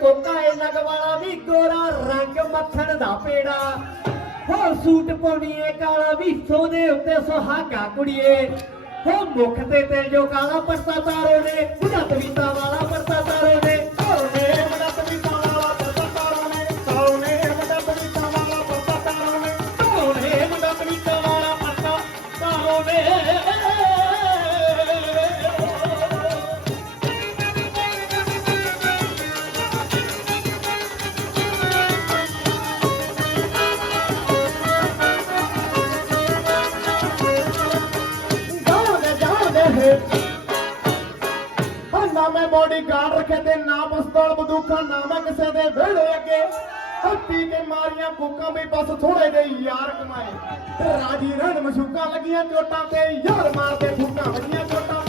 Coca ए नग वाला भी गोरा रंग मक्खन दा पेड़ा हो सूट पाउणीए काला भी सोने उत्ते सुहागा कुड़िए हो मुख ते जो काला पड़ता तारो ने बुढ़ा तवीता वाला पड़ता तारो ने बुढ़ा तवीता वाला पड़ता तारो ने बुढ़ा तवीता वाला पड़ता तारो ने बुढ़ा तवीता वाला पड़ता तारो ने ना मैं बॉडी गार्ड रखे थे ना पिस्तौल बंदूका ना मैं किसी दे वेड़े अगे पी के मारिया कुका भी बस थोड़े जे यार कमाए राजी रण मशूका लगियां चोटां ते यार मारते फूका वजियां चोटां